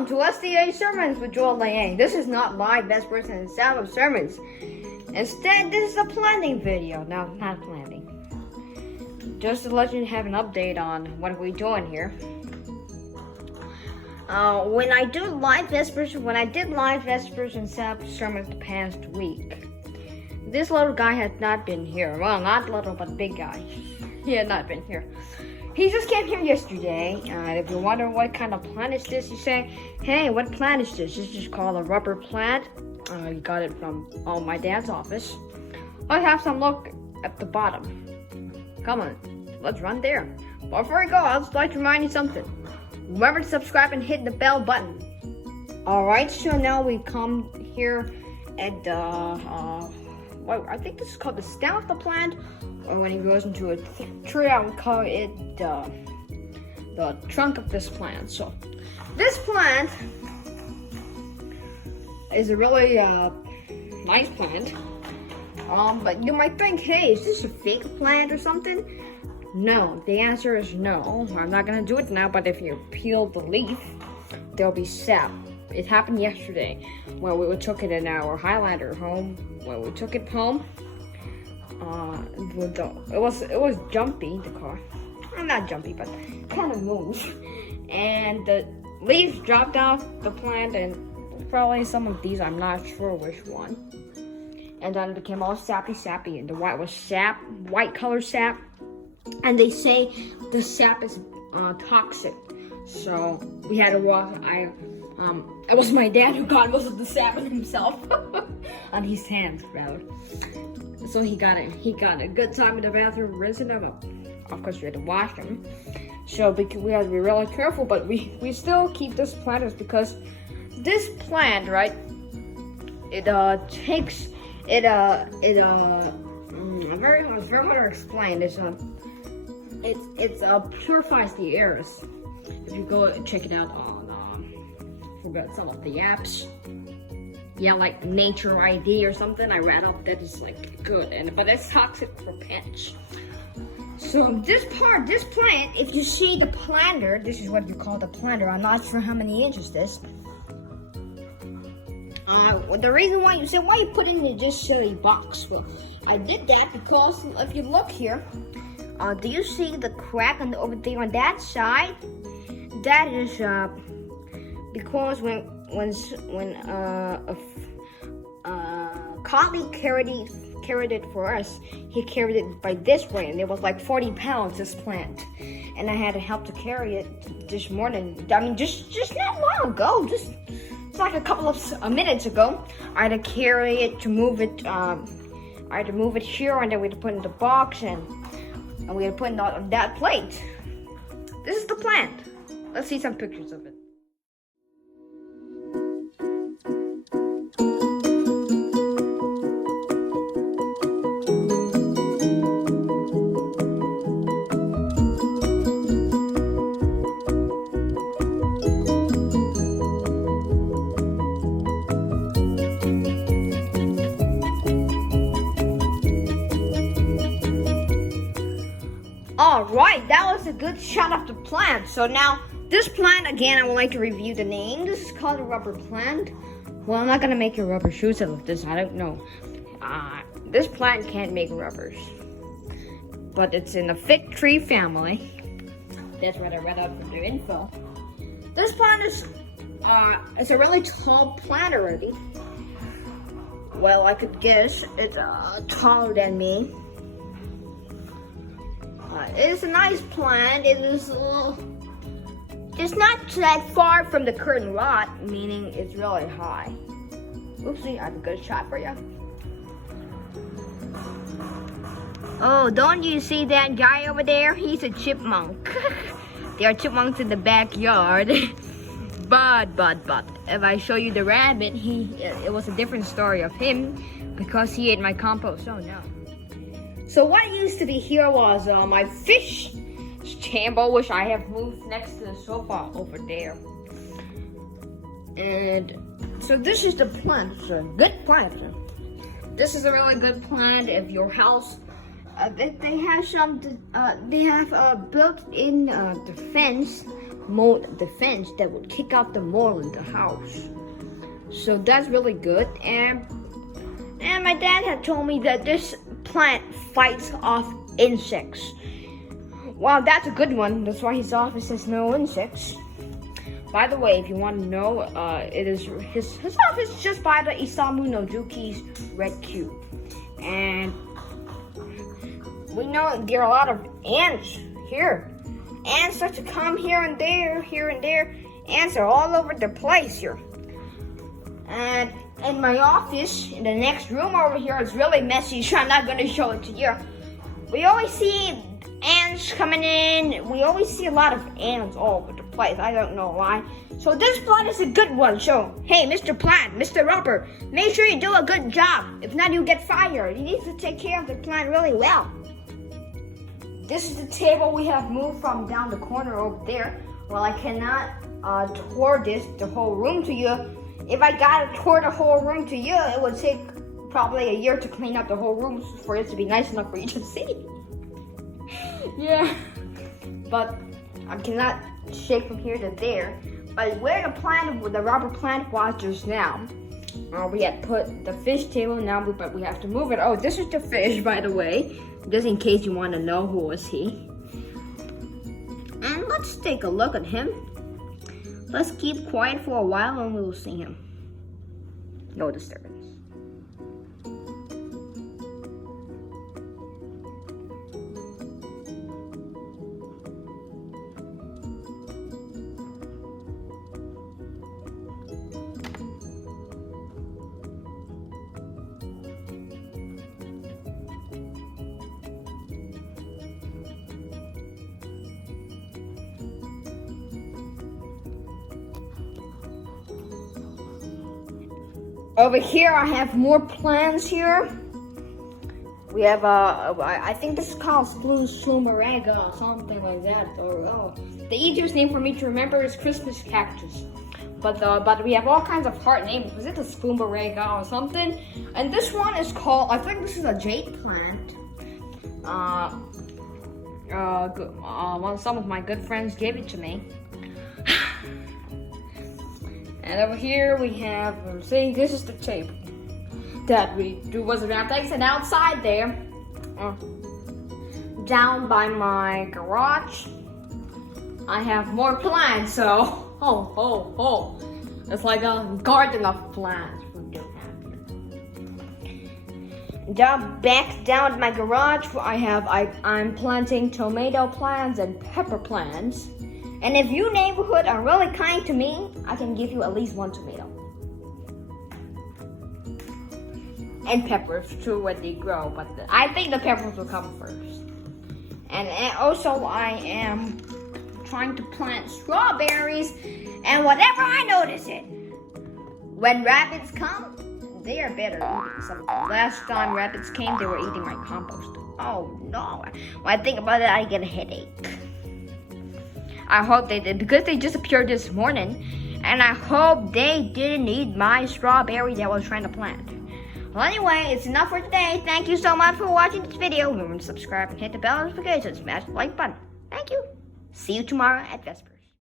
Welcome to SDA Sermons with Joel Liang. This is not live best person in sound of sermons. Instead, this is a planning video. No, not planning. Just to let you have an update on what we're doing here. When I did live Vespers and sound of sermons the past week, this little guy had not been here. Well, not little, but big guy. He had not been here. He just came here yesterday, and if you're wondering what kind of plant is this, you say, hey, what plant is this? This is called a rubber plant. You got it from my dad's office. Let's have some look at the bottom. Come on, let's run there. But before we go, I'd just like to remind you something. Remember to subscribe and hit the bell button. Alright, so now we come here at I think this is called the stem of the plant, or when it goes into a tree, I would call it the trunk of this plant. So this plant is a really nice plant, but you might think, hey, is this a fake plant or something? No, the answer is no. I'm not gonna do it now, but if you peel the leaf, there'll be sap. It happened yesterday when we took it in our Highlander home. When we took it home, it was jumpy, the car. Well, not jumpy, but kind of moved. And the leaves dropped off the plant, and probably some of these, I'm not sure which one. And then it became all sappy, and the white was sap, white color sap. And they say the sap is toxic. So we had to walk. It was my dad who got most of the sap on himself, on his hands rather. So he got a good time in the bathroom, rinsing them up. Of course, we had to wash them. So we had to be really careful, but we still keep this plant because this plant, right? It takes it very hard to explain. It purifies the airs. If you go and check it out on forgot some of the apps. Yeah, like Nature ID or something. I read up that is like good, but it's toxic for pets. So this plant, if you see the planter, this is what you call the planter. I'm not sure how many inches this. The reason why you say, why you put it in this silly box? Well, I did that because if you look here, do you see the crack over there on that side? That is because when colleague carried it for us, he carried it by this way, and it was like 40 pounds, this plant. And I had to help to carry it this morning. I mean, just not long ago, it's like a couple of minutes ago. I had to carry it to move it. I had to move it here, and then we had to put it in the box, and we had to put it on that plate. This is the plant. Let's see some pictures of it. Alright, that was a good shot of the plant. So now, this plant, again, I would like to review the name. This is called a rubber plant. Well, I'm not going to make your rubber shoes out of this. I don't know. This plant can't make rubbers. But it's in the fig tree family. That's what I read out from the info. This plant is it's a really tall plant already. Well, I could guess it's taller than me. It is a nice plant. It is it's not that far from the curtain rod, meaning it's really high. Oopsie, I have a good shot for you. Oh, don't you see that guy over there? He's a chipmunk. There are chipmunks in the backyard. But if I show you the rabbit, it was a different story of him because he ate my compost. Oh no. So what used to be here was my fish chamber, which I have moved next to the sofa over there. And so this is the plant. It's a good plant. This is a really good plant if your house they have built-in defense mold defense that would kick out the mold in the house. So that's really good. And my dad had told me that this plant fights off insects. Wow, that's a good one. That's why his office has no insects. By the way, if you want to know, it is his office is just by the Isamu Nozuki's red cube. And we know there are a lot of ants here. Ants start to come here and there, here and there. Ants are all over the place here. And in my office, in the next room over here, it's really messy, so I'm not going to show it to you. We always see ants coming in. We always see a lot of ants all over the place. I don't know why. So this plant is a good one. So, hey, Mr. Plant, Mr. Rubber, make sure you do a good job. If not, you get fired. You need to take care of the plant really well. This is the table we have moved from down the corner over there. Well, I cannot tour the whole room to you. If I got to tour the whole room to you, it would take probably a year to clean up the whole room for it to be nice enough for you to see. Yeah, but I cannot shake from here to there. But where the rubber plant was just now, we had put the fish table now, but we have to move it. Oh, this is the fish, by the way, just in case you want to know who was he. And let's take a look at him. Let's keep quiet for a while and we will see him. No disturbance. Over here, I have more plants here. We have I think this is called Blue Sumarega or something like that. Or the easiest name for me to remember is Christmas cactus. But we have all kinds of hard names. Was it the Spoombarega or something? And this one is called, I think this is a jade plant. Some of my good friends gave it to me. And over here we have, see, this is the table that we do was around. Thanks, and outside there, down by my garage, I have more plants. So, it's like a garden of plants we do have here. Down at my garage, I'm planting tomato plants and pepper plants. And if you neighborhood are really kind to me, I can give you at least one tomato. And peppers too when they grow, but I think the peppers will come first. And also I am trying to plant strawberries, and whatever I notice it, when rabbits come, they are better eating something. Last time rabbits came, they were eating my compost. Oh no, when I think about it, I get a headache. I hope they did, because they just appeared this morning, and I hope they didn't eat my strawberry that I was trying to plant. Well, anyway, it's enough for today. Thank you so much for watching this video. Remember to subscribe and hit the bell notification. Smash the like button. Thank you. See you tomorrow at Vespers.